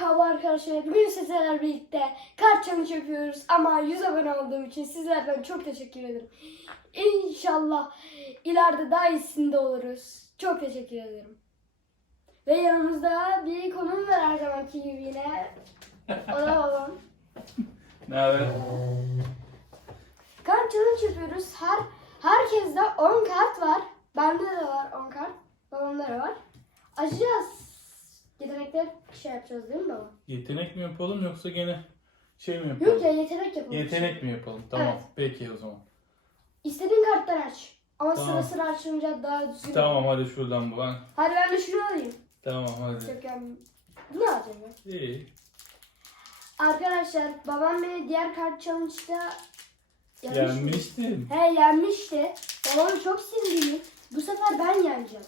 Merhaba arkadaşlar. Bugün sizlerle birlikte kart challenge yapıyoruz. Ama 100 abone olduğum için sizlerden çok teşekkür ederim. İnşallah ileride daha iyisinde oluruz. Çok teşekkür ederim. Ve yanımızda bir konum var her zamanki gibi yine. O da babam. Ne haber? Kart challenge yapıyoruz. Her herkeste 10 kart var. Bende de var 10 kart. Babamda da var. Açacağız. Yetenekler şey yapacağız değil mi baba? Yetenek mi yapalım yoksa gene şey mi yapalım? Yok ya yetenek yapalım. Yetenek mi yapalım? Tamam. Evet. Peki o zaman. İstediğin karttan aç. Ama Tamam. sıra sıra açınca daha düzgün. Tamam hadi şuradan bu ben. Hadi ben de şunu alayım. Tamam hadi. Çok yani. Bunu alacağım ben. İyi. Arkadaşlar babam beni diğer kart challenge'da yenmiş mi? Yenmiştin. He yenmişti. Babam çok sinirliyim. Bu sefer ben yeneceğim.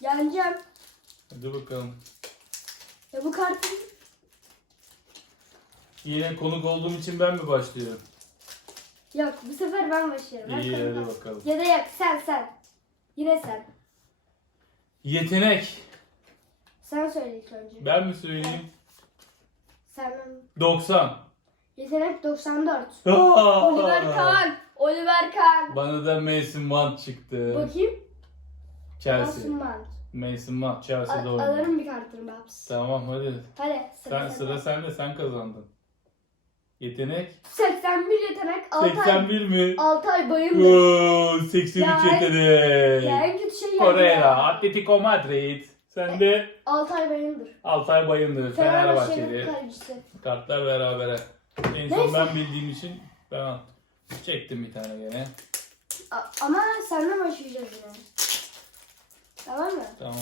Yeneceğim. Hadi bakalım. Ya bu kartın Yine konuk olduğum için ben mi başlıyorum? yok bu sefer ben başlıyorum. Ben İyi hadi bakalım. Ya da yok sen sen. Yine sen. Yetenek. Sen söyle ilk önce. Ben mi söyleyeyim? Sen 90. yetenek 94. Aa! Oliver Kahn. Oliver Kahn. Bana da Mason Mount çıktı. Bakayım. Chelsea. Mount. Mason Mount. Chelsea'de Al- oynuyor. alırım bir kartını Babs. Tamam hadi. Hadi sıra Sen sıra sende sen kazandın. Yetenek 81 yetenek 6 ay. 81 mi? 6 ay bayımdır. Oo, 83 Ya, yetenek. Ya en kötü şey Kore'la, Atletico Madrid. Sen de 6 ay bayımdır. Altay Bayındır, Fenerbahçe'nin Fenerbahçeli. kalecisi. Kartlar berabere. En son Neyse. ben bildiğim için ben çektim bir tane gene. A- ama senden başlayacağız yine. Tamam mı? Tamam.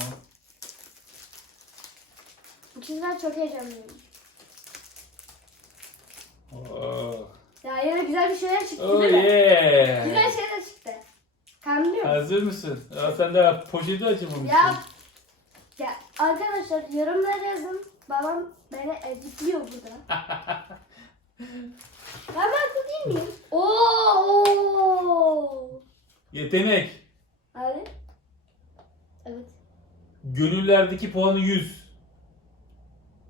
Çizgiler çok heyecanlıyım. Oh, Ya yine güzel bir şeyler çıktı oh değil mi? yeah. Güzel şeyler çıktı. Musun? Hazır mısın? Ya sen daha poşeti açamamışsın. Ya, ya arkadaşlar yorumlara yazın. Babam beni editliyor burada. ben haklı değil miyim? Oo! Yetenek. Hadi. Evet. Gönüllerdeki puanı 100.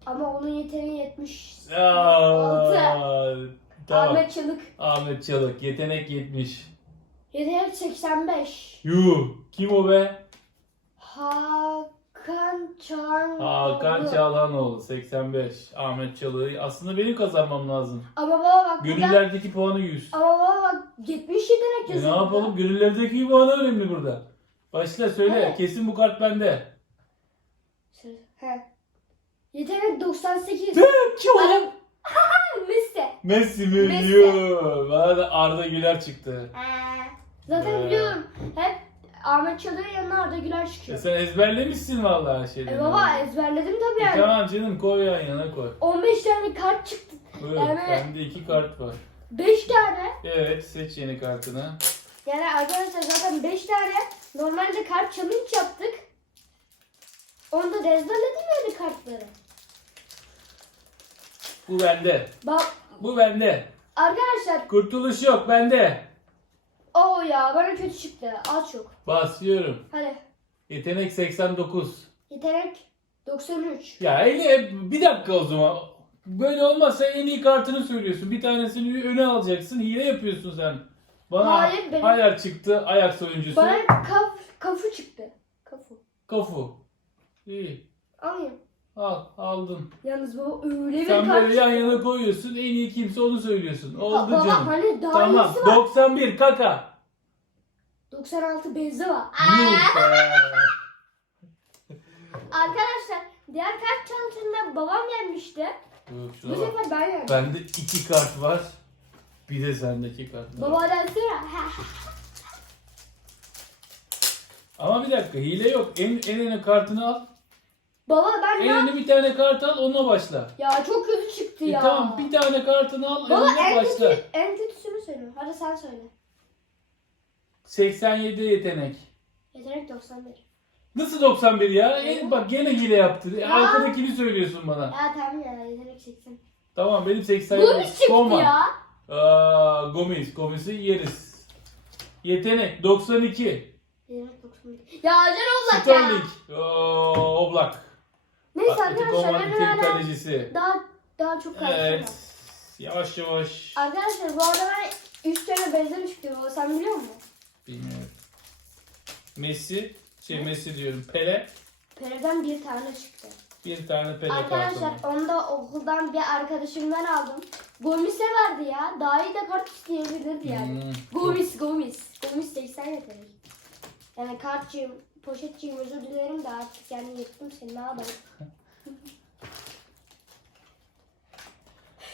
Ama onun yeteneği 70. Aa, tamam. Ahmet Çelik. Ahmet Çalık. Yetenek 70. Yetenek 85. Yuh. Kim o be? Hakan Çağan. Hakan Çağlanoğlu 85. Ahmet Çalık'ı. Aslında benim kazanmam lazım. Ama baba bak. Gönüllerdeki puanı 100. Ama baba bak 70 yetenek E yazıyor. ne yapalım? Gönüllerdeki puanı önemli burada. Başla söyle. Evet. Kesin bu kart bende. He. Yetenek 98. Kim o? Adam- Messi. Messi mi? Messi. Bana da Arda Güler çıktı. Ee, Zaten Ee. biliyorum. Hep Ahmet Çalık'ın yanına Arda Güler E çıkıyor. sen ezberlemişsin vallahi şeyleri. E baba ezberledim tabii E yani. tamam canım koy yan yana koy. 15 tane kart çıktı. Buyur. Yani- Bende iki kart var. 5 tane. Evet seç yeni kartını. Yani arkadaşlar zaten 5 tane normalde kart challenge yaptık. Onda da ezberledim yani kartları. Bu bende. Bak Bu bende. arkadaşlar Kurtuluş yok bende. o ya bana kötü çıktı. Az çok. Basıyorum. Hadi. Yetenek 89. Yetenek 93. Ya Eli bir dakika o zaman. Böyle olmazsa en iyi kartını söylüyorsun. Bir tanesini öne alacaksın. Hile yapıyorsun sen. Bana Hayır, benim- ayar çıktı. Ayak oyuncusu. Bana kaf, kafu çıktı. Kafu. Kafu. İyi. Alayım. Al. Aldın. Yalnız bu öyle bir Sen böyle yan yana koyuyorsun. En iyi kimse onu söylüyorsun. Oldu baba canım. hani daha Tamam. iyisi var. 91 kaka. 96 benzi var. Yuh be. Arkadaşlar diğer kart challenge'ında babam yenmişti. Yok, Bu bak. sefer ben yendim. Bende iki kart var. Bir de sendeki kart var. Baba dersene. Ama bir dakika hile yok. En, en öne kartını al. Baba ben En ya. öne bir tane kart al onunla başla. Ya çok kötü çıktı E ya. tamam bir tane kartını al Baba onunla en başla. kötü, en kötüsünü söyle. Hadi sen söyle. 87 yetenek. Yetenek 91. Nasıl 91 ya? En, bak gene hile yaptı. Ya. Arkadakini söylüyorsun bana. Ya tamam ya yetenek 80. Tamam benim 87. Bu çıktı Koman. ya. Aa, Gomis. Gomis'i yeriz. Yetenek 92. Yetenek 91. Ya Acar Oblak ya. Sterling. Oo, Oblak. Neyse Atletico arkadaşlar benim hala kalecisi. daha daha çok karşıma. Evet. Yavaş yavaş. Arkadaşlar bu arada ben 3 tane çıktı. O sen biliyor musun? Bilmiyorum. Messi, şey Messi diyorum. Pele. Pele'den bir tane çıktı. Bir tane Pele Arkadaşlar kartı. onu da okuldan bir arkadaşımdan aldım. Gomis'e verdi ya. Daha iyi de kart isteyebilirdi yani. Hmm. Gomis, Gomis. Gomis 80 yetenek. Yani kartçıyım, poşetçiyim özür dilerim de artık yani yırttım seni ne yapayım.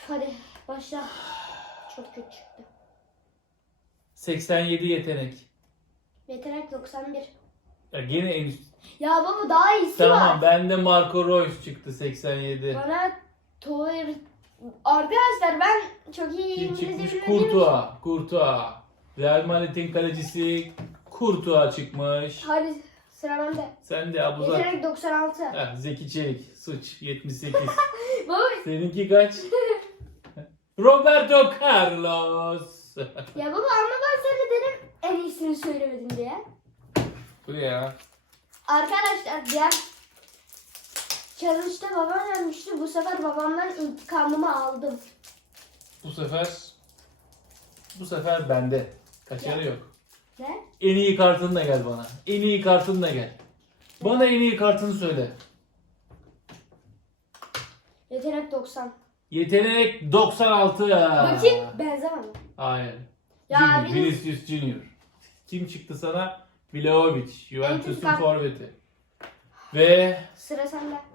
Hadi başla. Çok kötü çıktı. 87 yetenek. Yetenek 91. Ya gene en üst. Ya baba daha iyisi Tamam var. bende Marco Reus çıktı 87. Bana Tower... Arkadaşlar ben çok iyi Kim İngilizce çıkmış? bilmediğim için- Courtois. Courtois. Real Madrid'in kalecisi Courtois çıkmış. Hadi sıra bende. Sen de Abu Zar. Yetenek 96. Heh, Zeki Çelik. Suç 78. Baba Seninki kaç? Roberto Carlos. ya baba ama ben sana dedim en iyisini söylemedim diye. Bu ne ya? Arkadaşlar diğer challenge'da babam yenmişti. Bu sefer babamdan intikamımı aldım. Bu sefer bu sefer bende. Kaçarı yok. Ne? En iyi kartınla gel bana. En iyi kartınla gel. Bana en iyi kartını söyle. Yetenek 90. Yetenek 96. Bakayım benzemem. Hayır. Ya Junior, benim- Vinicius Junior. Kim çıktı sana? Vlahovic, Juventus'un forveti. Ve Sıra sende.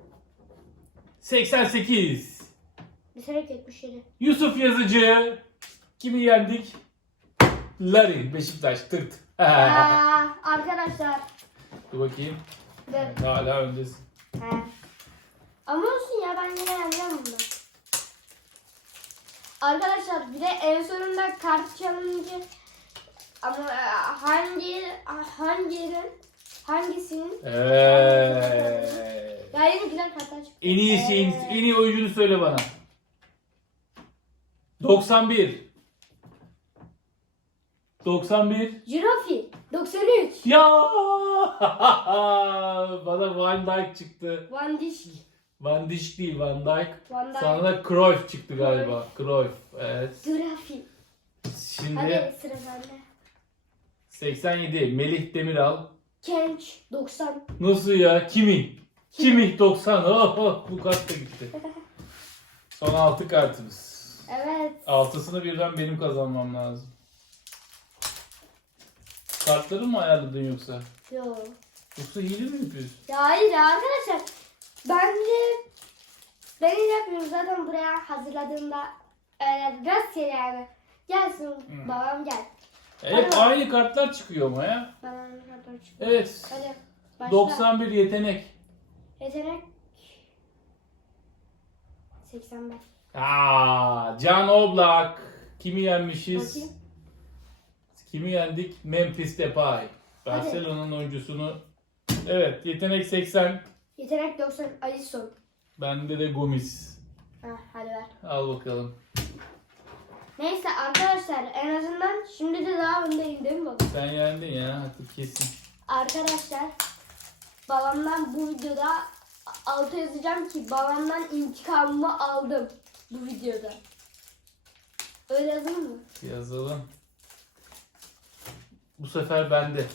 88. Yetenek 77. Yusuf Yazıcı. Kimi yendik? Larry, Beşiktaş, tırt. Aa, arkadaşlar. Dur bakayım. Dur. Hala öndesin. He. Ama olsun ya ben yine yeneceğim bunu. Arkadaşlar bir de en sonunda kart challenge'ı ama e, hangi hanginin hangisinin Evet. ya yine güzel kartlar çıktı. En iyi şeyin, Evet. en iyi oyuncunu söyle bana. 91. 91. Jirofi 93. Ya! Bana Van Dijk çıktı. Van Dijk. Van Dijk değil Van Dijk. Van Dijk. Sana da Cruyff çıktı galiba. Cruyff. Evet. Jirofi. Şimdi Hadi sıra bende. 87. Melih Demiral. Kenç 90. Nasıl ya? Kimi? Kimi 90. Oh, oh, bu kart da gitti. Son 6 kartımız. Evet. Altısını birden benim kazanmam lazım. Kartları mı ayarladın yoksa? Yo. Yoksa hile mi yapıyorsun? Ya hayır ya arkadaşlar. Bence ben hiç yapmıyorum zaten buraya hazırladığımda öyle rastgele yani. Gelsin babam gel. Hep Aynen. aynı kartlar çıkıyor ama ya. Babam nereden çıktı? Evet. Hadi başla. 91 yetenek. Yetenek 85. Aa, Can Oblak. Kimi yenmişiz? Bakayım. Kimi yendik? Memphis Depay. Barcelona'nın oyuncusunu. Evet, yetenek 80. Yetenek 90 Alisson. Bende de Gomis. Ha, hadi ver. Al bakalım. Neyse arkadaşlar en azından şimdi de daha öndeyim değil mi baba? Sen yendin ya, hadi kesin. Arkadaşlar babamdan bu videoda altı yazacağım ki babamdan intikamımı aldım bu videoda. Öyle yazılır mı? Yazalım. Bu sefer bende.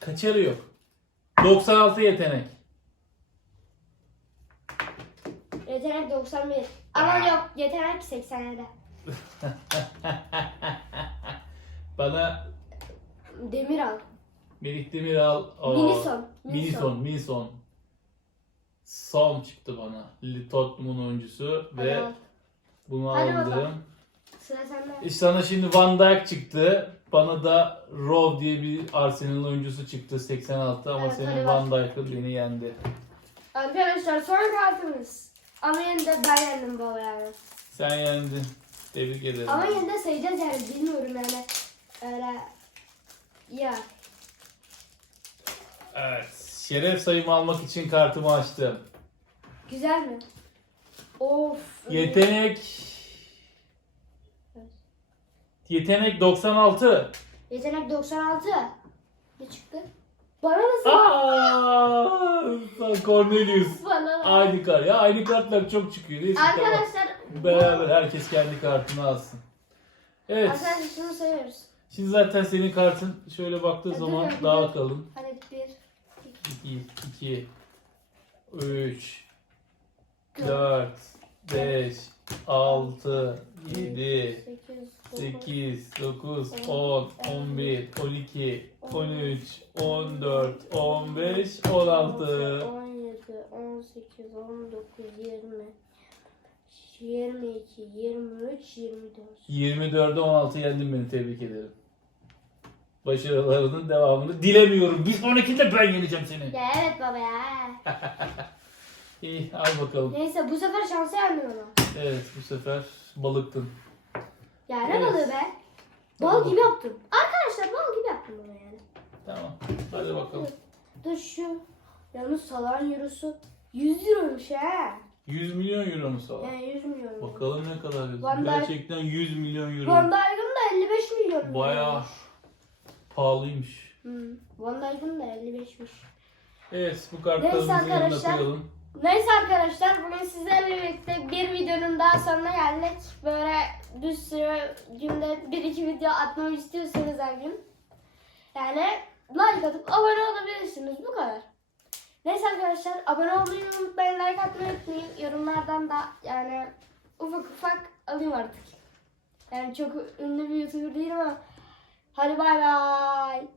Kaçarı yok. 96 yetenek. Yetenek 91. Ama yok yetenek 87. Bana Demir al. Melih Demiral. o- Minison, Minison. Minison. Son çıktı bana. Li- Tottenham'ın oyuncusu Hadi ve al. bunu Hadi aldım. bakalım. Sıra sende. E sana şimdi Van Dijk çıktı. Bana da Rowe diye bir Arsenal oyuncusu çıktı 86 ama Evet, senin hadi Van Dijk'ın beni yendi. Arkadaşlar son kartımız. Ama yine de ben yendim baba yani. Sen yendin. Tebrik ederim. Ama yine de sayacağız yani bilmiyorum yani. Öyle ya. Evet. Şeref sayımı almak için kartımı açtım. Güzel mi? Of. Yetenek Evet. Yetenek 96. Yetenek 96. Ne çıktı? Bana nasıl? Aa, Cornelius. Bana. Aynı kart. Ya aynı kartlar çok çıkıyor. Neyse tamam. Beraber herkes kendi kartını alsın. Evet. Arkadaşlar şunu seviyoruz. Şimdi zaten senin kartın şöyle baktığı zaman evet, daha evet. kalın. Hani bir, 2, 2, 3, 4, 5, 6, 7, 8, 8, 9, 10, 11, 12, 13, 14, 15, 16. 17, 18, 19, 20, 22, 23, 24. 24'e 16 yendin beni tebrik ederim. Başarılarının devamını dilemiyorum. Bir sonrakinde ben yeneceğim seni. Ya evet baba ya. İyi al bakalım. Neyse bu sefer şansı yendim ama. Evet bu sefer balıktın. Ya ne Evet. balığı be? Bal gibi yaptım. Arkadaşlar bal gibi yaptım bunu yani. Tamam. Hadi bakalım. Dur şu. Yalnız salan eurosu 100 euroymuş ha. 100 milyon euro mu sağ? Yani 100 milyon. Bakalım ne kadar yazıyor. Van Dijk- Gerçekten 100 milyon euro. Van Dijk'ın da 55 milyon. Bayağı pahalıymış. Hmm. Van Dijk'ın da 55'miş. Evet bu kartlarımızı Neyse yanına arkadaşlar. koyalım. Neyse arkadaşlar bugün sizlerle birlikte bir videonun daha sonuna geldik. Böyle bir sürü günde bir iki video atmamı istiyorsanız her gün. Yani like atıp abone olabilirsiniz bu kadar. Neyse arkadaşlar abone olmayı unutmayın, like atmayı unutmayın. Yorumlardan da yani ufak ufak alayım artık. Yani çok ünlü bir YouTuber değilim ama hadi bay bay.